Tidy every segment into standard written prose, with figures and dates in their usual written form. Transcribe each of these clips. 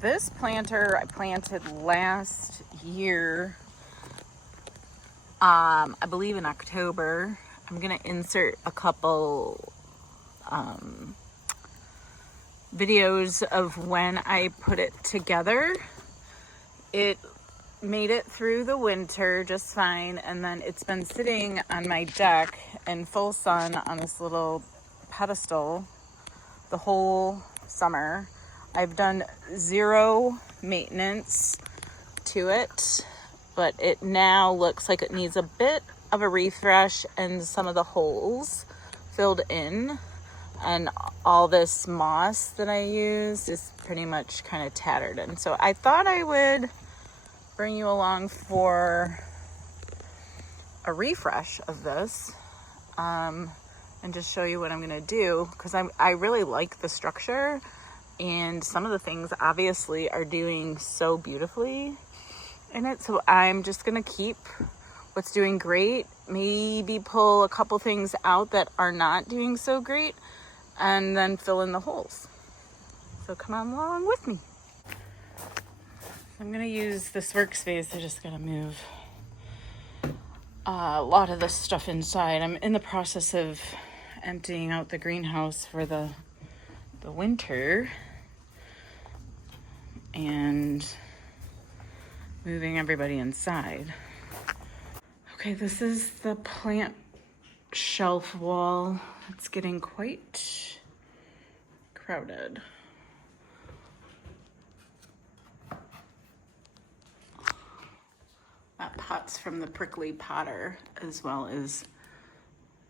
this planter I planted last year, I believe in October. I'm gonna insert a couple videos of when I put it together. It made it through the winter just fine, and then it's been sitting on my deck in full sun on this little pedestal the whole summer. I've done zero maintenance to it, but it now looks like it needs a bit of a refresh and some of the holes filled in, and all this moss that I used is pretty much kind of tattered. And so I thought I would bring you along for a refresh of this, and just show you what I'm gonna do, because I really like the structure, and some of the things obviously are doing so beautifully in it. So I'm just gonna keep what's doing great, maybe pull a couple things out that are not doing so great, and then fill in the holes. So come on along with me. I'm gonna use this workspace. I just gotta move a lot of this stuff inside. I'm in the process of emptying out the greenhouse for the winter and moving everybody inside. Okay, this is the plant shelf wall. It's getting quite crowded. That pot's from the prickly potter, as well as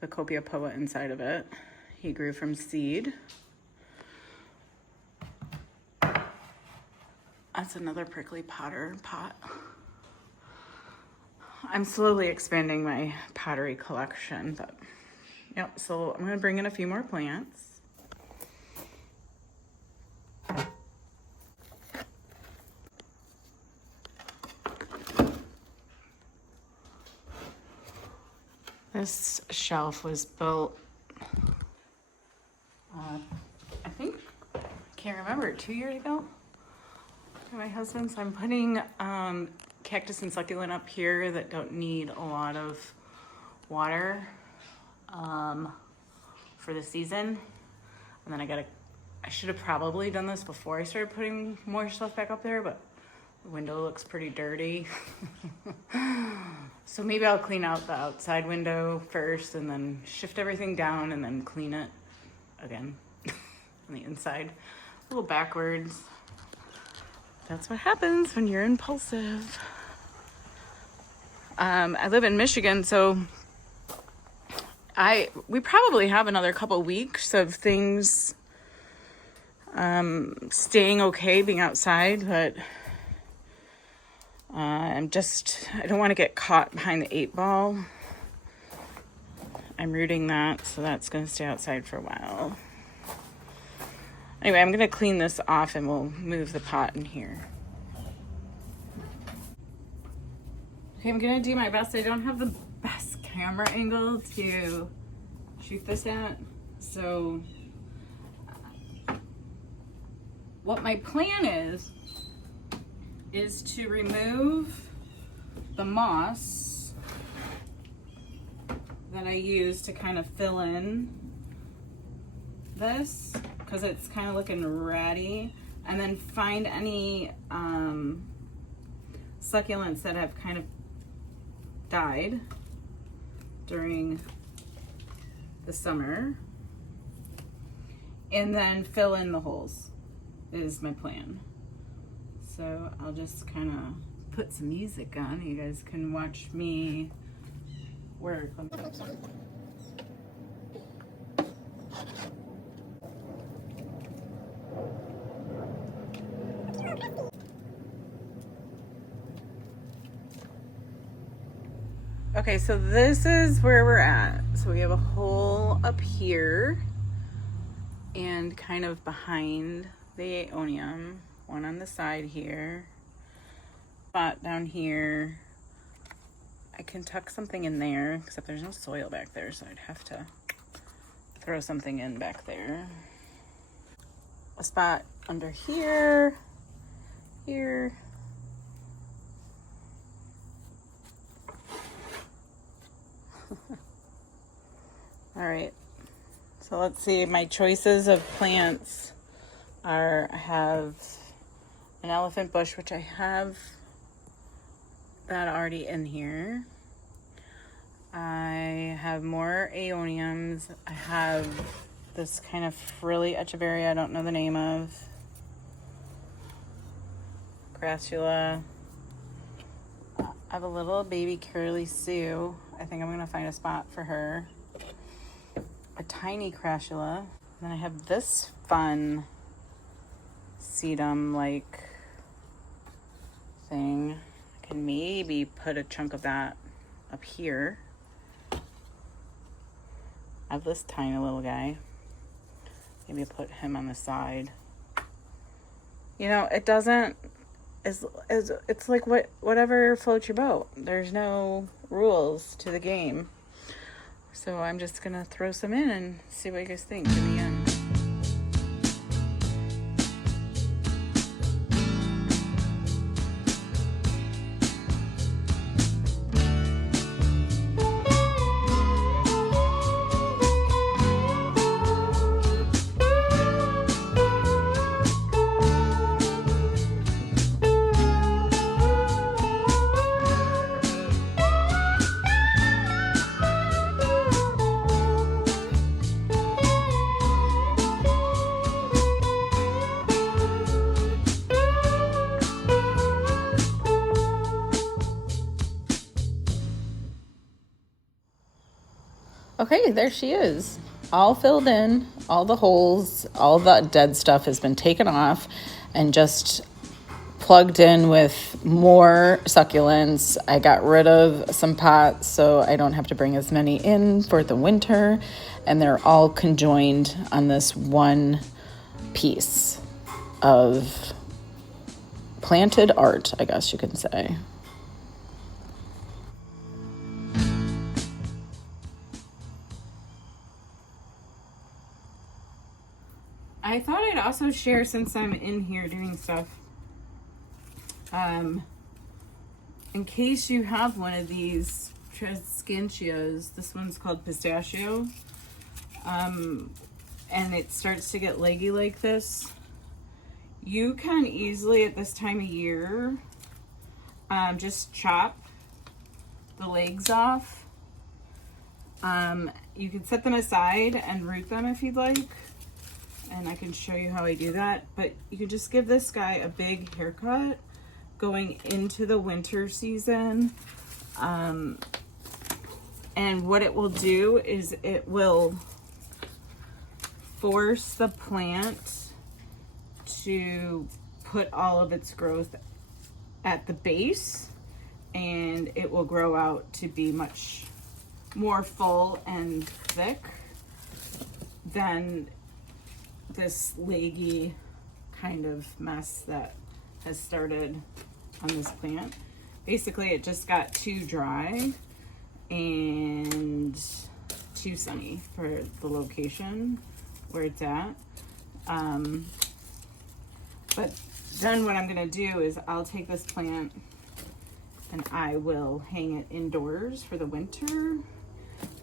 the copia poa inside of it. He grew from seed. That's another prickly potter pot. I'm slowly expanding my pottery collection, but yep, so I'm gonna bring in a few more plants. This shelf was built, I think, I can't remember, 2 years ago by my husband. So I'm putting cactus and succulent up here that don't need a lot of water for the season. And then I should have probably done this before I started putting more stuff back up there, but the window looks pretty dirty. So maybe I'll clean out the outside window first and then shift everything down and then clean it again on the inside. A little backwards. That's what happens when you're impulsive. I live in Michigan, so we probably have another couple weeks of things staying okay being outside, but I don't want to get caught behind the 8-ball. I'm rooting that, so that's going to stay outside for a while. Anyway, I'm going to clean this off and we'll move the pot in here. Okay, I'm going to do my best. I don't have the best camera angle to shoot this at, so what my plan is to remove the moss that I use to kind of fill in this, because it's kind of looking ratty, and then find any succulents that have kind of died during the summer, and then fill in the holes is my plan. So I'll just kind of put some music on. You guys can watch me work. Okay, so this is where we're at. So we have a hole up here and kind of behind the aeonium, one on the side here, spot down here. I can tuck something in there, except there's no soil back there, so I'd have to throw something in back there. A spot under here, here. All right, so let's see. My choices of plants are, I have an elephant bush, which I have that already in here. I have more aeoniums. I have this kind of frilly echeveria I don't know the name of. Grassula. I have a little baby Curly Sue. I think I'm gonna find a spot for her. A tiny Crassula. Then I have this fun sedum like thing. I can maybe put a chunk of that up here. I have this tiny little guy. Maybe I'll put him on the side. You know, it doesn't, it's like whatever floats your boat. There's no rules to the game. So I'm just gonna throw some in and see what you guys think in the end. Okay, there she is, all filled in, all the holes, all the dead stuff has been taken off and just plugged in with more succulents. I got rid of some pots so I don't have to bring as many in for the winter, and they're all conjoined on this one piece of planted art, I guess you can say. I thought I'd also share, since I'm in here doing stuff, in case you have one of these Tradescantias, this one's called Pistachio, and it starts to get leggy like this, you can easily at this time of year just chop the legs off. You can set them aside and root them if you'd like, and I can show you how I do that, but you can just give this guy a big haircut going into the winter season. And what it will do is it will force the plant to put all of its growth at the base, and it will grow out to be much more full and thick than this leggy kind of mess that has started on this plant. Basically, it just got too dry and too sunny for the location where it's at. But then what I'm gonna do is I'll take this plant and I will hang it indoors for the winter,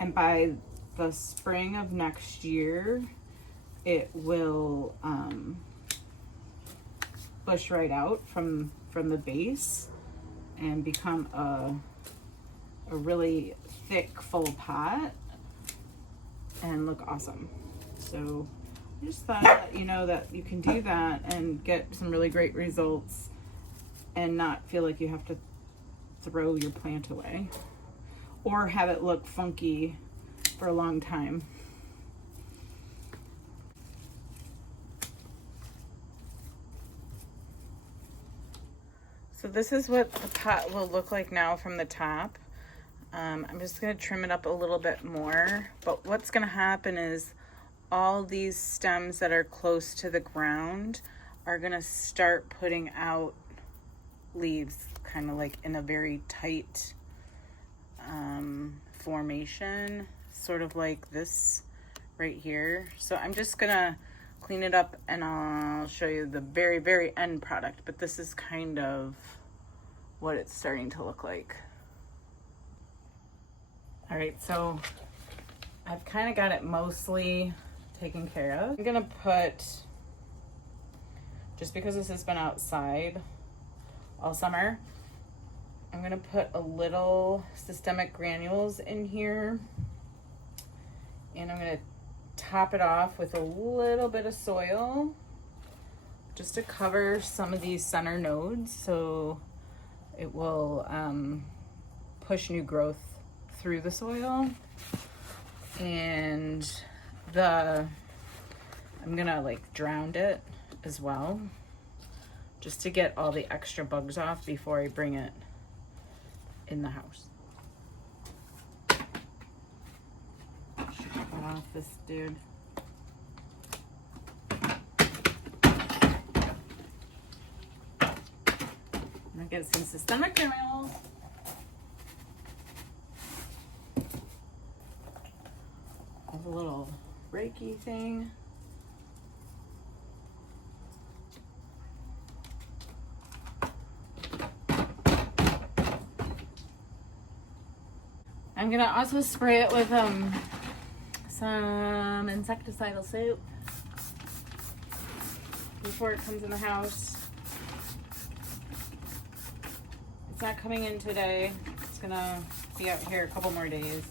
and by the spring of next year it will bush right out from the base and become a really thick full pot and look awesome. So I just thought I'd let you know that you can do that and get some really great results and not feel like you have to throw your plant away or have it look funky for a long time. So this is what the pot will look like now from the top. I'm just gonna trim it up a little bit more, but what's gonna happen is all these stems that are close to the ground are gonna start putting out leaves, kind of like in a very tight formation, sort of like this right here. So I'm just gonna clean it up, and I'll show you the very, very end product. But this is kind of what it's starting to look like. All right, so I've kind of got it mostly taken care of. I'm gonna put, just because this has been outside all summer, I'm gonna put a little systemic granules in here, and I'm gonna top it off with a little bit of soil just to cover some of these center nodes, so it will push new growth through the soil. And I'm gonna like drown it as well, just to get all the extra bugs off before I bring it in the house. Get off this dude. I'm gonna get some systemic granules. I have a little Reiki thing. I'm gonna also spray it with some insecticidal soap before it comes in the house. It's not coming in today. It's gonna be out here a couple more days.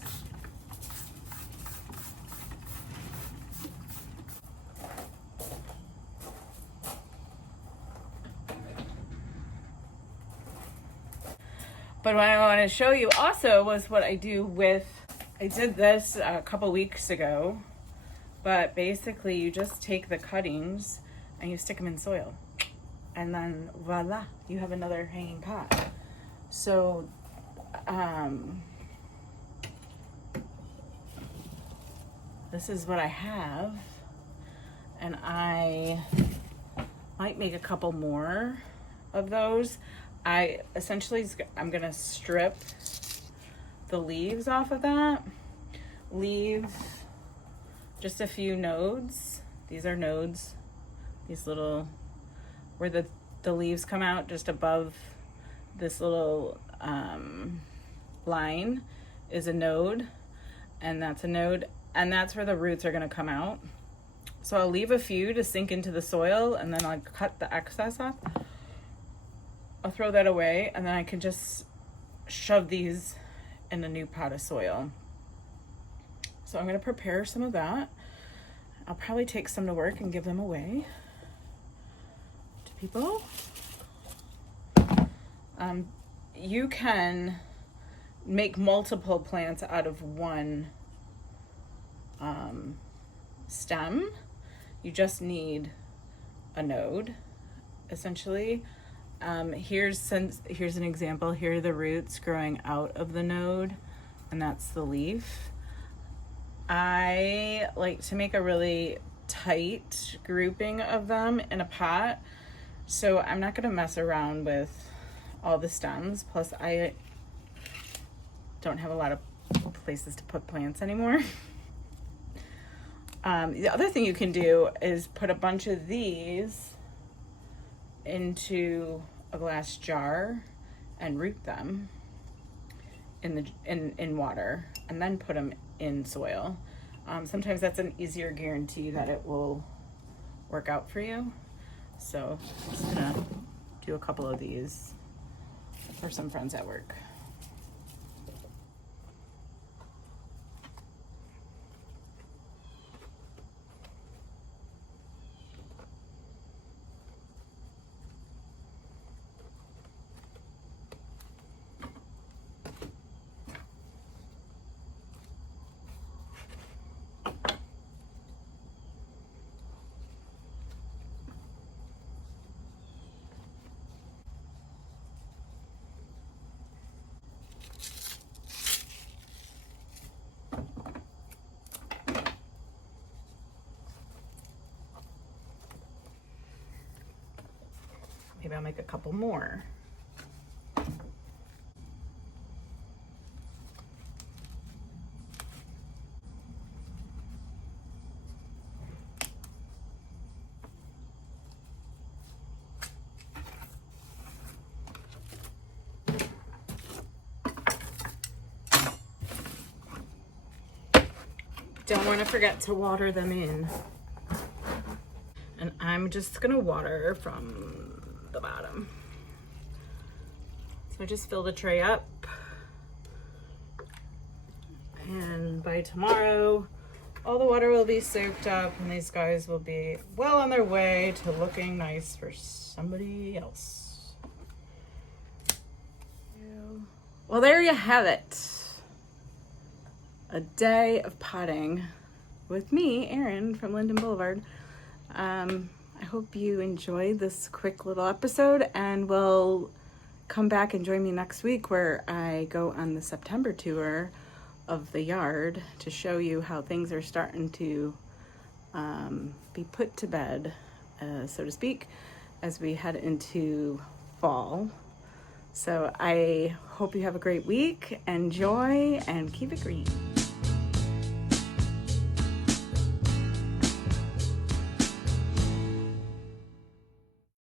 But what I want to show you also was what I do with, I did this a couple weeks ago, but basically you just take the cuttings and you stick them in soil, and then voila, you have another hanging pot. So this is what I have, and I might make a couple more of those. I'm gonna strip the leaves off of that, leave just a few nodes. These are nodes, these little, where the leaves come out just above this little line is a node, and that's a node, and that's where the roots are gonna come out. So I'll leave a few to sink into the soil, and then I'll cut the excess off. I'll throw that away, and then I can just shove these in a new pot of soil. So I'm gonna prepare some of that. I'll probably take some to work and give them away to people. You can make multiple plants out of one stem. You just need a node, essentially. Here's an example. Here are the roots growing out of the node, and that's the leaf. I like to make a really tight grouping of them in a pot, so I'm not going to mess around with all the stems. Plus, I don't have a lot of places to put plants anymore. The other thing you can do is put a bunch of these into a glass jar and root them in water, and then put them in soil. Sometimes that's an easier guarantee that it will work out for you. So I'm just gonna do a couple of these for some friends at work. Maybe I'll make a couple more. don't want to forget to water them in. And I'm just gonna water from the bottom. So I just fill the tray up. And by tomorrow, all the water will be soaked up and these guys will be well on their way to looking nice for somebody else. Well, there you have it. A day of potting with me, Erin from Linden Boulevard. I hope you enjoyed this quick little episode, and will come back and join me next week where I go on the September tour of the yard to show you how things are starting to be put to bed, so to speak, as we head into fall. So I hope you have a great week. Enjoy and keep it green.